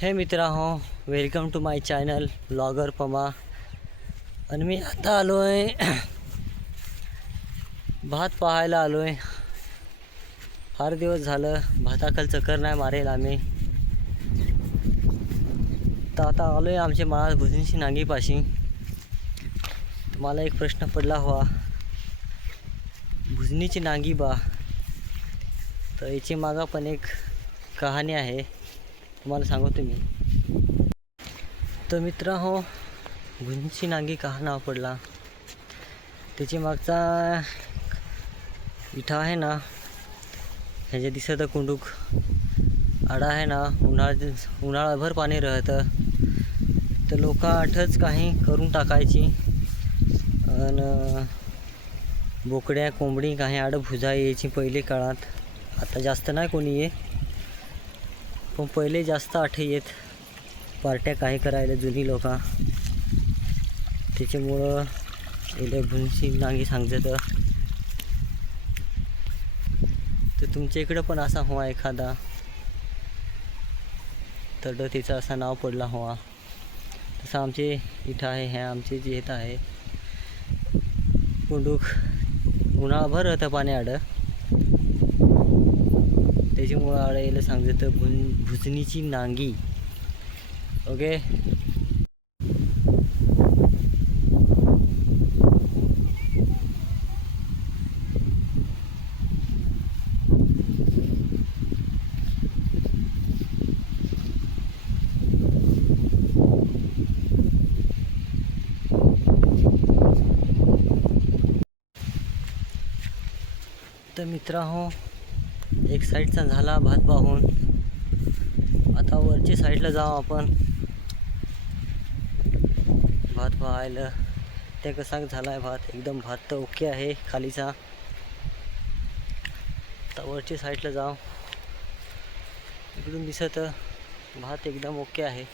हे मित्रा हो welcome to my channel blogger पमा. आणि मी आता आलो आहे भात पाहायला आलो आहे फार दिवस झालं भाताखाल चक्कर नाही मारेल आम्ही. तर आता आलो आहे आमच्या माळा भुजनीची नांगीपाशी. मला एक प्रश्न पडला हवा. भुजनीची नांगी बा. तर याची मागा पण एक कहाणी आहे तुम्हाला सांगतो मी. तर मित्र हो गुंची नांगी का नाव पडला? त्याची मागचा विठा आहे ना ह्याच्या दिसत कुंडूक आडा आहे ना उन्हाळ्यात उन्हाळाभर पाणी राहतं. तर लोक आठच काही करून टाकायची. आणि बोकड्या कोंबडी काही आडं भुजा यायची पहिले काळात. आता जास्त नाही कोणी ये पण पहिले जास्त आठे येत. पार्ट्या काही करायला जुनी लोक. त्याच्यामुळं इले भुंची नांगी सांगते तर तुमच्या इकडं पण असा हवा एखादा? तर तिचं असं नाव पडला हवा तसं आमचे इथं आहे ह्या आमचे जे येत आहे. कुंडूक उन्हाळाभर होतं पाणी आडं त्याच्यामुळं सांगते तर भुन भुजनीची नांगी. ओके? तर मित्रांनो एक साईडचा झाला भात पाहून. आता वरच्या साईडला जाऊ आपण. भात पाहायला. ते कसा झाला आहे भात? एकदम भात तर ओके आहे खालीचा. आता वरच्या साईडला जाऊ. इकडून दिसत भात एकदम ओके आहे.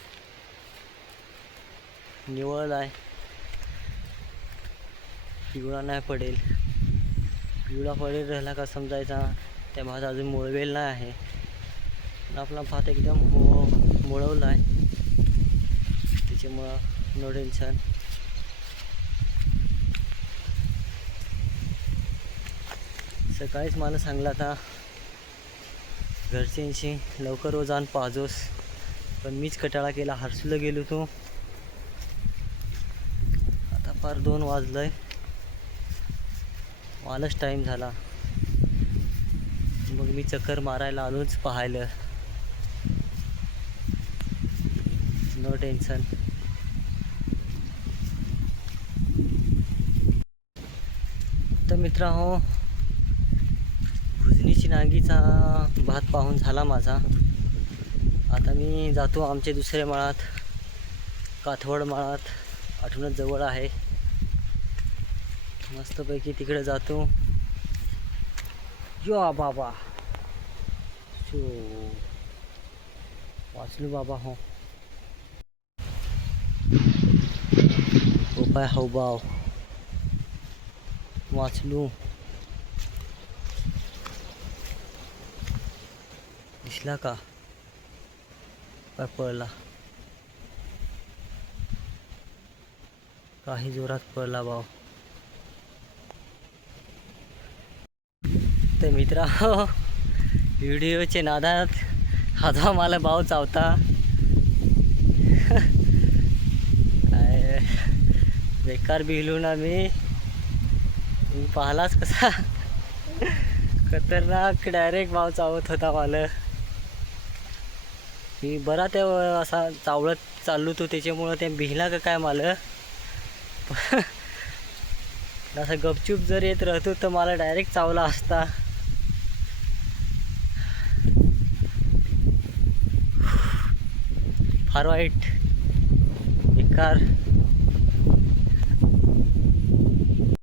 निवळ आहे. पिवळा नाही पडेल. पिवळा पडेल राहिला का समजायचा? त्या भात अजून मुळवेल नाही आहे. आपला भात एकदम मो मुळवला आहे. त्याच्यामुळं नो टेन्शन सकाळीच मला सांगला आता घरच्यांशी लवकर व जाऊन पाहजोस पण मीच कटाळा केला हर्सूला गेलो तो आता फार दोन वाजलंय. मलाच टाईम झाला. मग मी चक्कर मारायला आलोच पाहायला नो टेन्शन तर मित्रांनो हो भुजनीची नांगीचा भात पाहून झाला माझा. आता मी जातो आमच्या दुसऱ्या माळात काथवड माळात. आठवणच जवळ आहे. मस्तपैकी तिकडे जातो. यो बाबा। शो वाचलो बाबा हो। उपाय हो बाव वाचलो दिसला का। काय पडला काही जोरात पडला भाव तर मित्रा. व्हिडिओचे नादात हाता मला भाव चावता. बेकार भिलो ना मी. पाहलाच कसा. खतरनाक डायरेक्ट भाव चावत होता मला. मी बरा त्या असा चावळत चाललो तो त्याच्यामुळं त्या भिला का काय मला? असं गपचूप जर येत राहतो तर मला डायरेक्ट चावला असता. फार वाईट बेकार